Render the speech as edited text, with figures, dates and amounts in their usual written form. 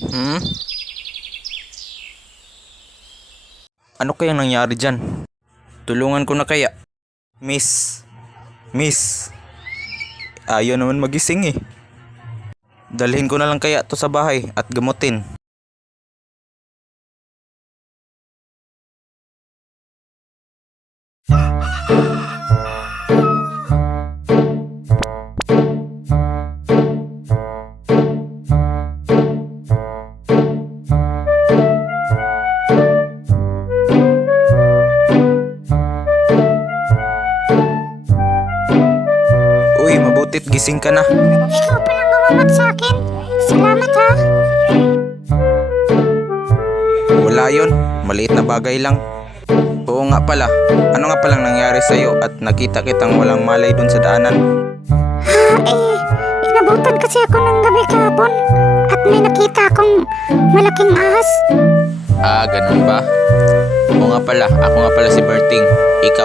Hmm? Ano kayang nangyari dyan? Tulungan ko na kaya. Miss. Miss. Ayaw naman magising eh. Dalhin ko na lang kaya to sa bahay at gamutin. Uy, mabutit gising ka na. Ikaw palang gumamat sa akin. Salamat ha. Wala yon, maliit na bagay lang. Oo nga pala, ano nga palang nangyari sa'yo at nakita kitang walang malay dun sa daanan? Inabutan kasi ako ng gabi kahapon at may nakita akong malaking ahas. Ah, ganun ba? Oo nga pala, ako nga pala si Berting. Ikaw